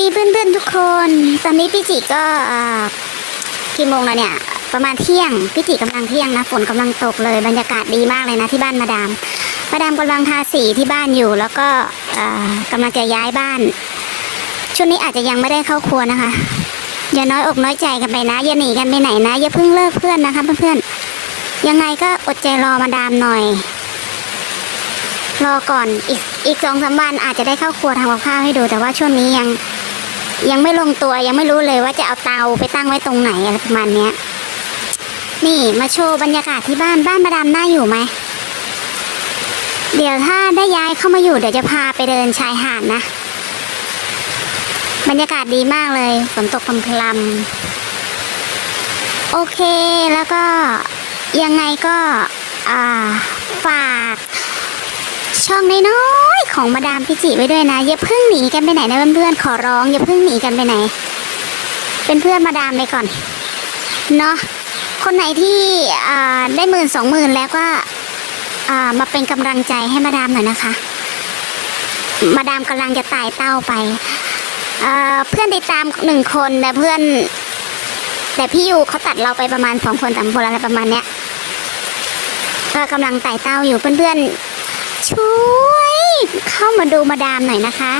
ดีเพื่อนๆทุกคน ตอนนี้พี่จิก็กี่โมงแล้วเนี่ย ประมาณเที่ยงพี่จิกำลังเที่ยงนะฝนกำลังตกเลย บรรยากาศดีมากเลยนะที่บ้านมาดาม มาดามกำลังทาสีที่บ้านอยู่ แล้วก็เอ่อกำลังจะย้ายบ้าน ช่วงนี้อาจจะยังไม่ได้เข้าครัวนะคะ อย่าน้อยอกน้อยใจกันไปนะ อย่าหนีกันไปไหนนะ อย่าเพิ่งเลิกเพื่อนนะคะเพื่อนๆ ยังไงก็อดใจรอมาดามหน่อยรอก่อนอีกอีกสองสาวันอาจจะได้เข้าครัวทำกับข้าวให้ดู แต่ว่าช่วงนี้ยัง ยังไม่ลงตัวยังไม่รู้เลยว่าจะเอาเตาไปตั้งไว้ตรงไหนอะไรประมาณเนี้ย นี่มาโชว์บรรยากาศที่บ้านบ้านมาดามน่าอยู่ไหมเดี๋ยวถ้าได้ย้ายเข้ามาอยู่เดี๋ยวจะพาไปเดินชายหาดนะ บรรยากาศดีมากเลยฝนตกพลำๆโอเคแล้วก็ยังไงก็ฝากช่องน้อย ของมาดามพิจิไว้ด้วยนะอย่าเพิ่งหนีกันไปไหนนะเพื่อนๆขอร้องอย่าเพิ่งหนีกันไปไหน เป็นเพื่อนมาดามไปก่อนเนาะคนไหนที่ได้หมื่นสองหมื่นแล้วก็มาเป็นกำลังใจให้มาดามหน่อยนะคะ มาดามกำลังจะตายเต้าไปเพื่อนติดตามหนึ่งคนแต่เพื่อน แต่พี่ยูเขาตัดเราไปประมาณสองคนสามคนอะไรประมาณเนี้ยก็กำลังไต่เต้าอยู่เพื่อนๆช่วย เข้ามาดูมาดามหน่อยนะคะ